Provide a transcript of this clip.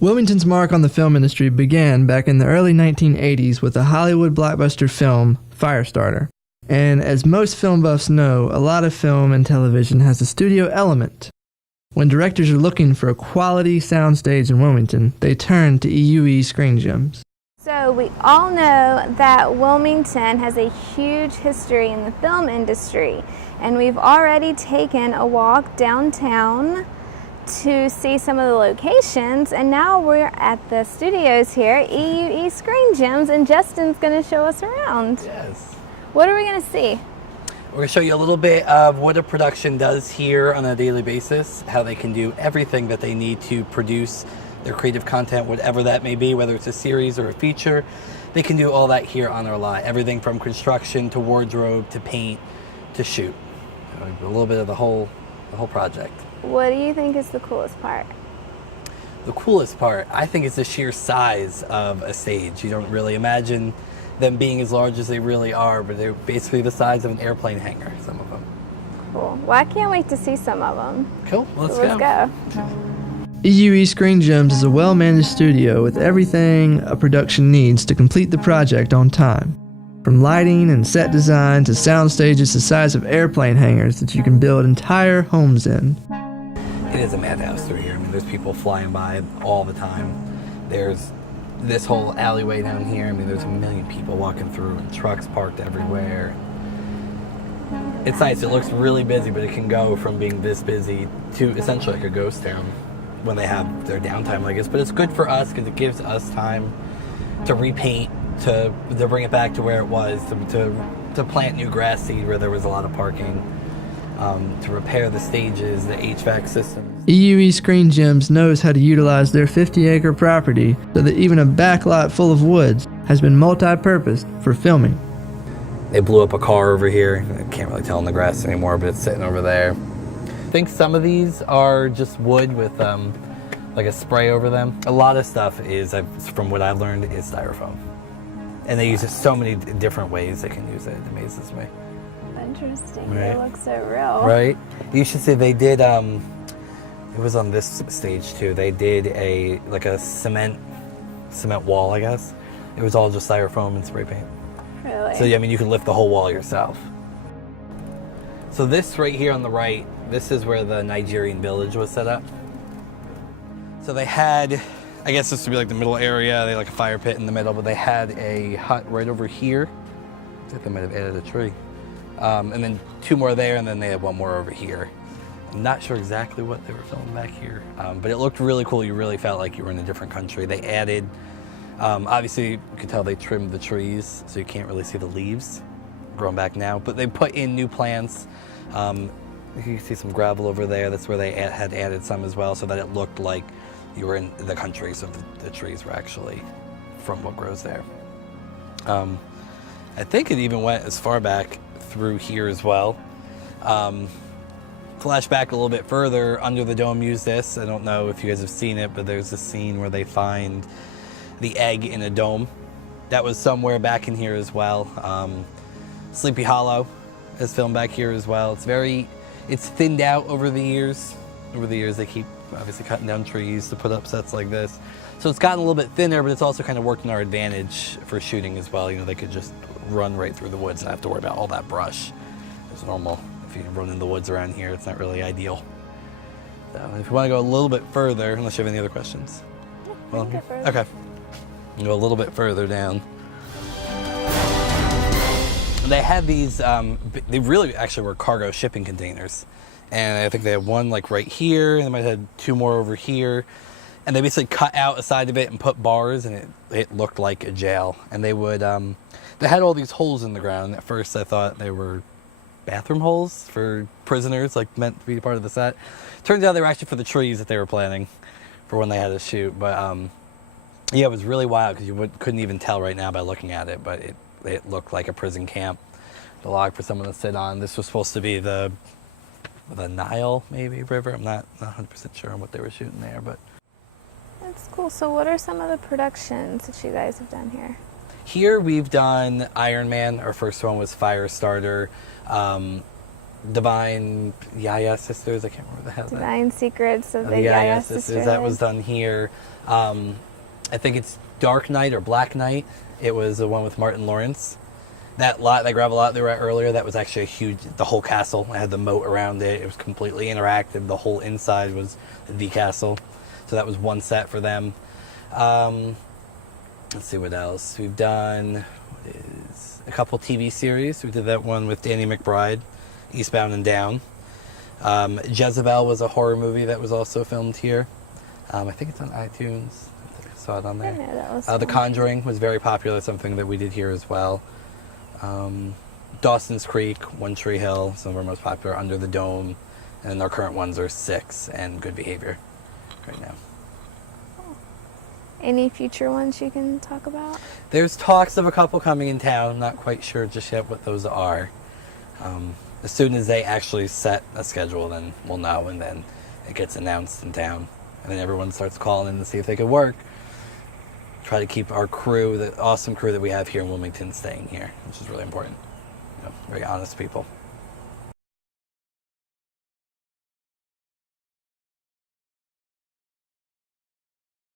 Wilmington's mark on the film industry began back in the early 1980s with the Hollywood blockbuster film Firestarter. And as most film buffs know, a lot of film and television has a studio element. When directors are looking for a quality soundstage in Wilmington, they turn to EUE Screen Gems. So we all know that Wilmington has a huge history in the film industry, and we've already taken a walk downtown to see some of the locations, and now we're at the studios here, EUE Screen Gems, and Justin's going to show us around. Yes. What are we going to see? We're going to show you a little bit of what a production does here on a daily basis, how they can do everything that they need to produce their creative content, whatever that may be, whether it's a series or a feature. They can do all that here on our lot. Everything from construction to wardrobe to paint to shoot. A little bit of the whole project. What do you think is the coolest part? The coolest part, I think, is the sheer size of a stage. You don't really imagine them being as large as they really are, but they're basically the size of an airplane hangar, some of them. Cool. Well, I can't wait to see some of them. Cool, let's Let's go. EUE Screen Gems is a well-managed studio with everything a production needs to complete the project on time. From lighting and set design to sound stages the size of airplane hangars that you can build entire homes in. It is a madhouse through here. I mean, there's people flying by all the time. There's this whole alleyway down here. I mean, there's a million people walking through and trucks parked everywhere. It's nice. It looks really busy, but it can go from being this busy to essentially like a ghost town when they have their downtime, I guess. But it's good for us because it gives us time to repaint, to bring it back to where it was, to plant new grass seed where there was a lot of parking, to repair the stages, the HVAC systems. EUE Screen Gems knows how to utilize their 50-acre property so that even a backlot full of woods has been multi-purposed for filming. They blew up a car over here. I can't really tell in the grass anymore, but it's sitting over there. I think some of these are just wood with like a spray over them. A lot of stuff is, from what I've learned, is styrofoam. And they use it so many different ways they can use it. It amazes me. Interesting. Right. It looks so real. Right? You should see they did, it was on this stage too. They did a cement wall, I guess. It was all just styrofoam and spray paint. Really? So, yeah, I mean, you can lift the whole wall yourself. So this right here on the right, this is where the Nigerian village was set up. So they had, I guess this would be like the middle area. They had like a fire pit in the middle, but they had a hut right over here. I think they might have added a tree. And then two more there, and then they had one more over here. I'm not sure exactly what they were filming back here, but it looked really cool. You really felt like you were in a different country. They added, obviously you could tell they trimmed the trees, so you can't really see the leaves growing back now, but they put in new plants. You can see some gravel over there. That's where they had added some as well, so that it looked like you were in the country, so the trees were actually from what grows there. I think it even went as far back through here as well. Flashback a little bit further, Under the Dome used this. I don't know if you guys have seen it, but there's a scene where they find the egg in a dome. That was somewhere back in here as well. Sleepy Hollow is filmed back here as well. It's thinned out over the years. Over the years, they keep obviously cutting down trees to put up sets like this. So it's gotten a little bit thinner, but it's also kind of worked in our advantage for shooting as well. You know, they could just run right through the woods and not have to worry about all that brush. It's normal. If you run in the woods around here, it's not really ideal. So if you want to go a little bit further, unless you have any other questions. Yeah, Okay. Go a little bit further down. They had these, they really actually were cargo shipping containers. And I think they had one like right here, and they might have had two more over here. And they basically cut out a side of it and put bars, and it looked like a jail. And they would, they had all these holes in the ground. At first I thought they were bathroom holes for prisoners, like meant to be part of the set. Turns out they were actually for the trees that they were planting for when they had to shoot. But yeah, it was really wild because you couldn't even tell right now by looking at it, but it looked like a prison camp. The log for someone to sit on. This was supposed to be the Nile, maybe, river. I'm not 100% sure on what they were shooting there, but. That's cool. So what are some of the productions that you guys have done here? Here we've done Iron Man. Our first one was Firestarter. Divine Yaya Sisters. I can't remember the hell that. Divine Secrets of the Yaya Yaya Sisters. Sisterhood. That was done here. I think it's Dark Knight or Black Knight. It was the one with Martin Lawrence. That gravel lot they were at earlier, that was actually a huge, the whole castle. It had the moat around it. It was completely interactive. The whole inside was the castle. So that was one set for them. Let's see what else. We've done a couple TV series. We did that one with Danny McBride, Eastbound and Down. Jezebel was a horror movie that was also filmed here. I think it's on iTunes. I saw it on there. I know that was The Conjuring was very popular, something that we did here as well. Dawson's Creek, One Tree Hill, some of our most popular, Under the Dome, and our current ones are Six and Good Behavior right now. Any future ones you can talk about? There's talks of a couple coming in town. I'm not quite sure just yet what those are. As soon as they actually set a schedule, then we'll know, and then it gets announced in town. And then everyone starts calling in to see if they could work. Try to keep our crew, the awesome crew that we have here in Wilmington, staying here, which is really important. Very honest people.